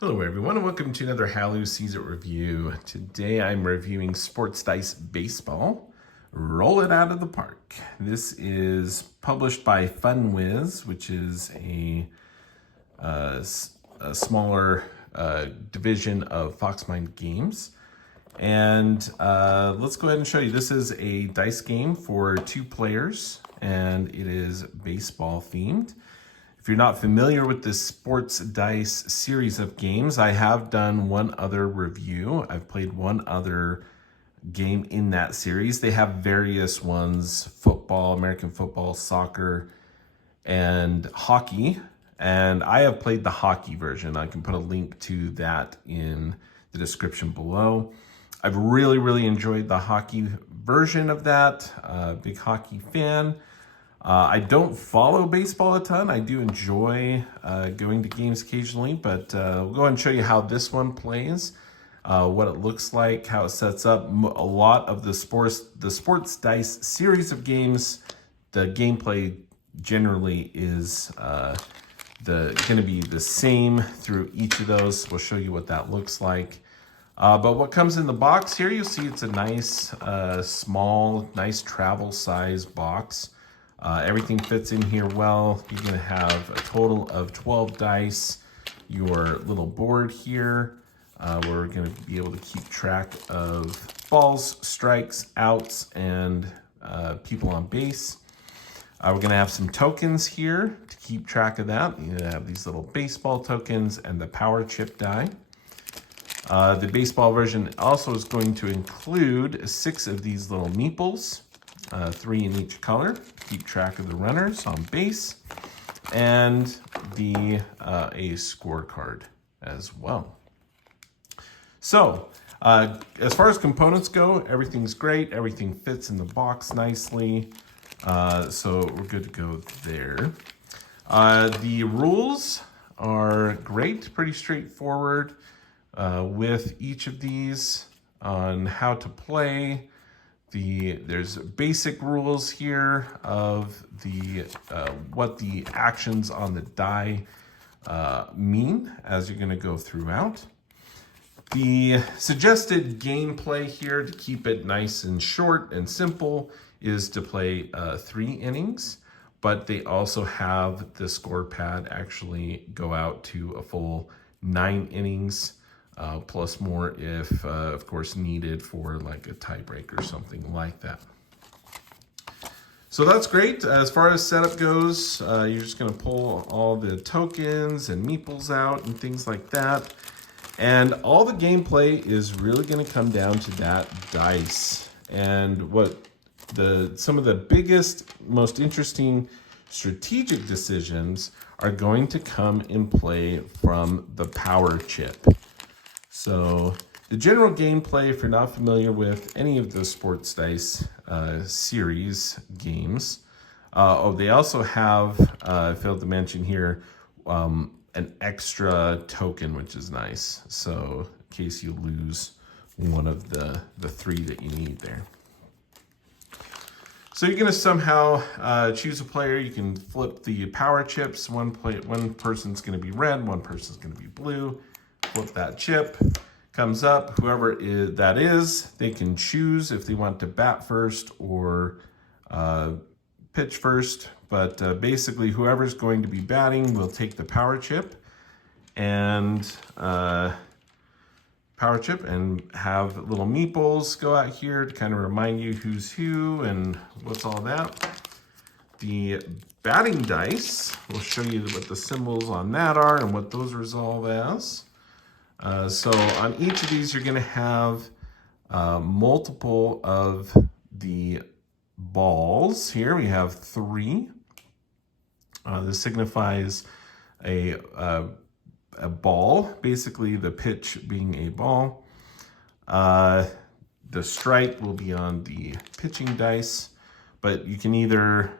Hello everyone and welcome to another Halloo Sees It review. Today I'm reviewing Sports Dice Baseball. Roll it out of the park. This is published by FunWiz, which is a smaller division of Foxmind Games. And let's go ahead and show you. This is a dice game for 2 players and it is baseball themed. If you're not familiar with this Sports Dice series of games, I have done one other review. I've played one other game in that series. They have various ones: football, American football, soccer, and hockey. And I have played the hockey version. I can put a link to that in the description below. I've really enjoyed the hockey version of that. Big hockey fan. I don't follow baseball a ton. I do enjoy going to games occasionally, but we'll go ahead and show you how this one plays, what it looks like, how it sets up. A lot of the sports dice series of games, the gameplay generally is going to be the same through each of those. We'll show you what that looks like. But what comes in the box here, you'll see it's a nice, small, nice travel size box. Everything fits in here well. You're going to have a total of 12 dice, your little board here, where we're going to be able to keep track of balls, strikes, outs, and people on base. We're going to have some tokens here to keep track of that. You have these little baseball tokens and the power chip die. The baseball version also is going to include 6 of these little meeples. 3 in each color, keep track of the runners on base, and a scorecard as well. So, as far as components go, everything's great. Everything fits in the box nicely, so we're good to go there. The rules are great, pretty straightforward with each of these on how to play. There's basic rules here of what the actions on the die mean as you're going to go throughout. The suggested gameplay here, to keep it nice and short and simple, is to play 3 innings, but they also have the score pad actually go out to a full 9 innings. Plus more if, of course, needed for like a tiebreak or something like that. So that's great. As far as setup goes, you're just going to pull all the tokens and meeples out and things like that. And all the gameplay is really going to come down to that dice. And some of the biggest, most interesting strategic decisions are going to come in play from the power chip. So the general gameplay, if you're not familiar with any of the Sports Dice series games, they also have, I failed to mention here, an extra token, which is nice. So in case you lose one of the 3 that you need there. So you're going to somehow choose a player. You can flip the power chips. One person's going to be red, one person's going to be blue. Flip that chip, comes up, whoever that is, they can choose if they want to bat first or pitch first, but basically whoever's going to be batting will take the power chip and have little meeples go out here to kind of remind you who's who and what's all that. The batting dice, we'll show you what the symbols on that are and what those resolve as. So on each of these, you're going to have multiple of the balls. Here we have 3. This signifies a ball, basically the pitch being a ball. The strike will be on the pitching dice, but you can either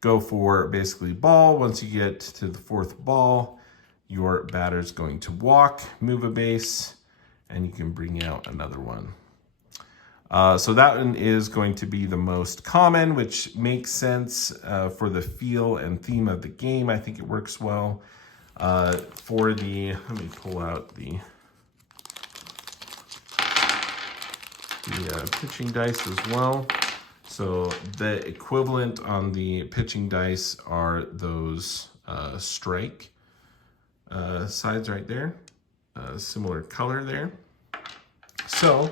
go for basically ball. Once you get to the 4th ball, your batter's going to walk, move a base, and you can bring out another one. So that one is going to be the most common, which makes sense for the feel and theme of the game. I think it works well. Let me pull out the pitching dice as well. So the equivalent on the pitching dice are those strike sides right there, similar color there. So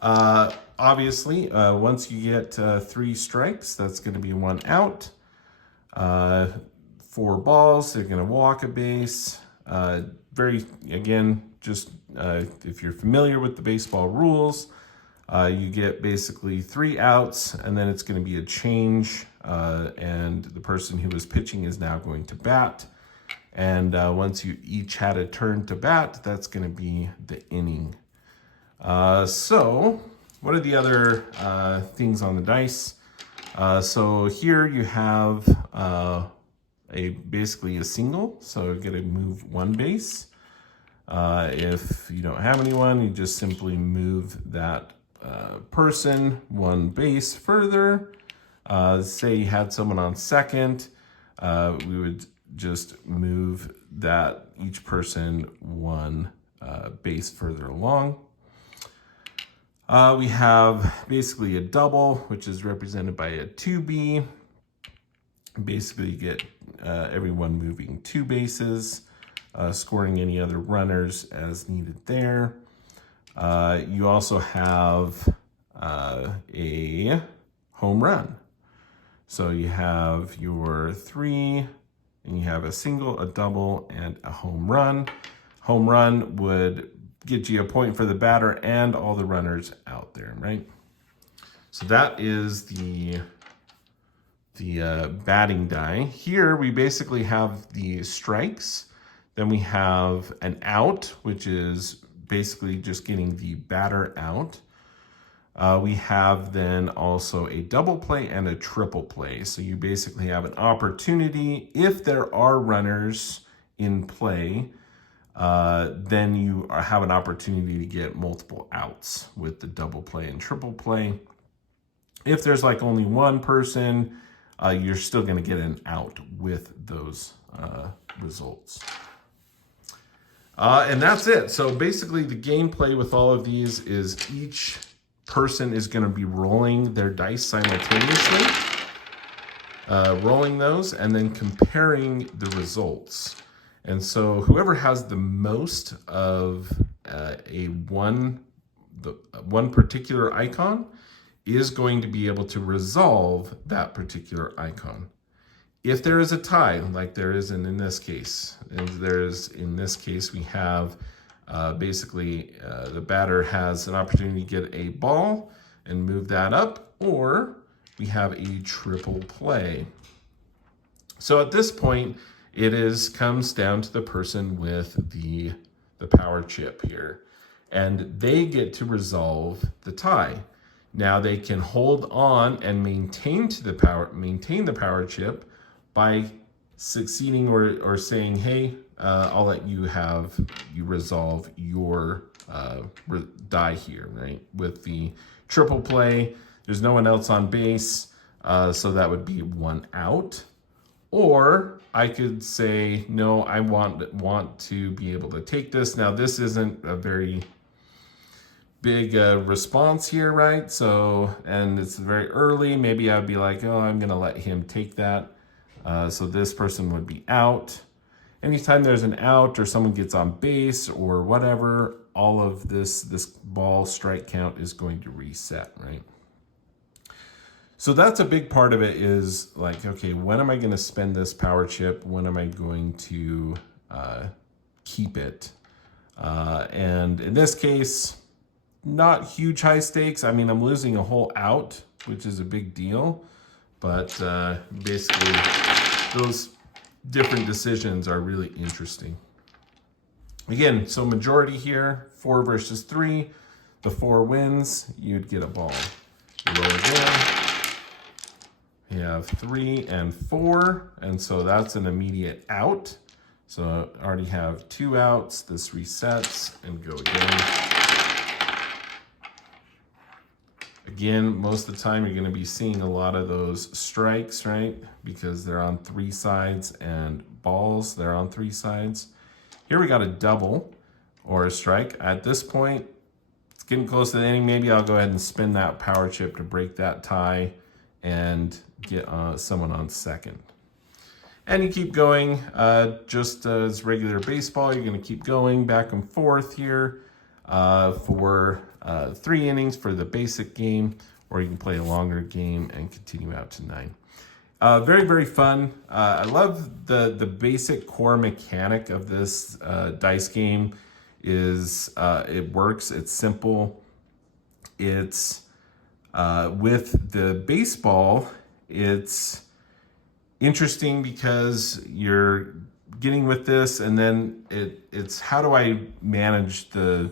obviously, once you get 3 strikes, that's going to be 1 out. 4 balls, they're going to walk a base. Again, just if you're familiar with the baseball rules, you get basically 3 outs, and then it's going to be a change, and the person who was pitching is now going to bat. And once you each had a turn to bat, that's going to be the inning. So what are the other things on the dice? So here you have basically a single, so you're going to move 1 base. If you don't have anyone, you just simply move that person 1 base further. Say you had someone on second, we would just move that each person 1 base further along. We have basically a double, which is represented by a 2B. Basically, you get everyone moving 2 bases, scoring any other runners as needed there. You also have a home run. So you have your 3, and you have a single, a double, and a home run. Home run would get you a point for the batter and all the runners out there, right? So that is the batting die. Here we basically have the strikes. Then we have an out, which is basically just getting the batter out. We have then also a double play and a triple play. So you basically have an opportunity, if there are runners in play, then you have an opportunity to get multiple outs with the double play and triple play. If there's like only 1 person, you're still going to get an out with those results. And that's it. So basically the gameplay with all of these is each person is going to be rolling their dice simultaneously, rolling those and then comparing the results. And so whoever has the most of one particular icon is going to be able to resolve that particular icon. If there is a tie, like there is in this case, we have basically the batter has an opportunity to get a ball and move that up, or we have a triple play. So at this point, it comes down to the person with the power chip here, and they get to resolve the tie. Now they can hold on and maintain the power chip by succeeding or saying, hey, I'll let you resolve your die here, right? With the triple play, there's no one else on base, so that would be 1 out. Or I could say, no, I want to be able to take this. Now, this isn't a very big response here, right? So, and it's very early. Maybe I'd be like, oh, I'm going to let him take that. So this person would be out. Anytime there's an out or someone gets on base or whatever, all of this ball strike count is going to reset, right? So that's a big part of it, is like, okay, when am I going to spend this power chip? When am I going to keep it? And in this case, not huge high stakes. I mean, I'm losing a whole out, which is a big deal. But basically, those different decisions are really interesting. Again, so majority here, 4 versus 3. The 4 wins, you'd get a ball. You roll again. You have 3 and 4, and so that's an immediate out. So I already have 2 outs. This resets and go again. Again, most of the time you're going to be seeing a lot of those strikes, right? Because they're on 3 sides and balls. They're on 3 sides. Here we got a double or a strike. At this point, it's getting close to the ending. Maybe I'll go ahead and spin that power chip to break that tie and get someone on second. And you keep going just as regular baseball. You're going to keep going back and forth here for 3 innings for the basic game, or you can play a longer game and continue out to 9. Very, very fun. I love the basic core mechanic of this dice game. Is it works, it's simple. It's with the baseball, it's interesting because you're getting with this, and then it's how do I manage the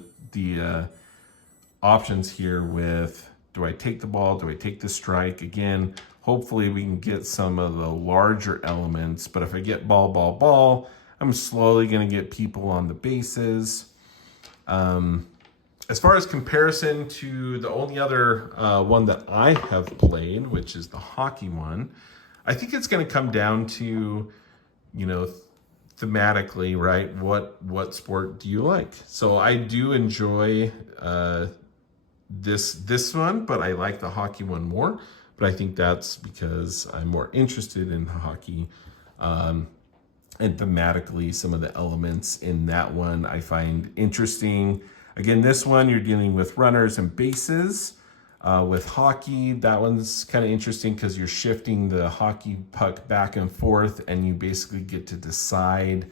options here with, do I take the ball, do I take the strike? Again, hopefully we can get some of the larger elements, but if I get ball, I'm slowly going to get people on the bases. As far as comparison to the only other one that I have played, which is the hockey one, I think it's going to come down to, thematically, right? What sport do you like? So I do enjoy this one, but I like the hockey one more. But I think that's because I'm more interested in hockey. And thematically, some of the elements in that one I find interesting. Again, this one, you're dealing with runners and bases. With hockey, that one's kind of interesting because you're shifting the hockey puck back and forth, and you basically get to decide,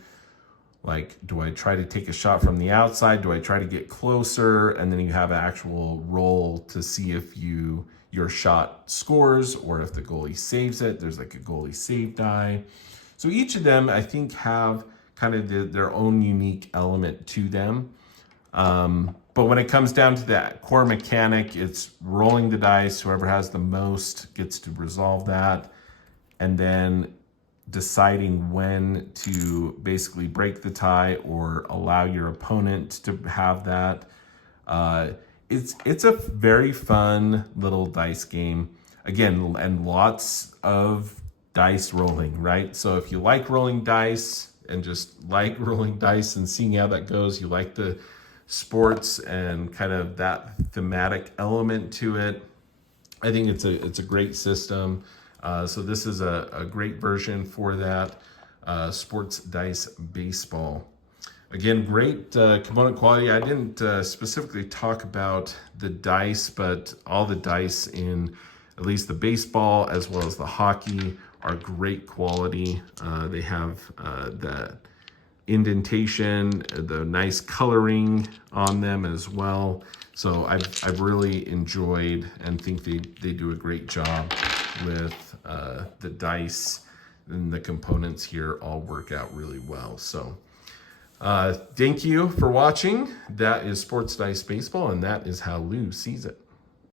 like, do I try to take a shot from the outside? Do I try to get closer? And then you have an actual roll to see if your shot scores or if the goalie saves it. There's like a goalie save die. So each of them, I think, have kind of their own unique element to them. But when it comes down to that core mechanic, it's rolling the dice. Whoever has the most gets to resolve that. And then deciding when to basically break the tie or allow your opponent to have that. It's a very fun little dice game. Again, and lots of dice rolling, right? So if you like rolling dice and just like rolling dice and seeing how that goes, you like the sports and kind of that thematic element to it, I think it's a great system. So this is a great version for that sports dice baseball. Again, great component quality. I didn't specifically talk about the dice, but all the dice in at least the baseball as well as the hockey are great quality. They have the indentation, the nice coloring on them as well. So I've really enjoyed and think they do a great job with the dice, and the components here all work out really well. So thank you for watching. That is Sports Dice Baseball, and that is how Lou sees it.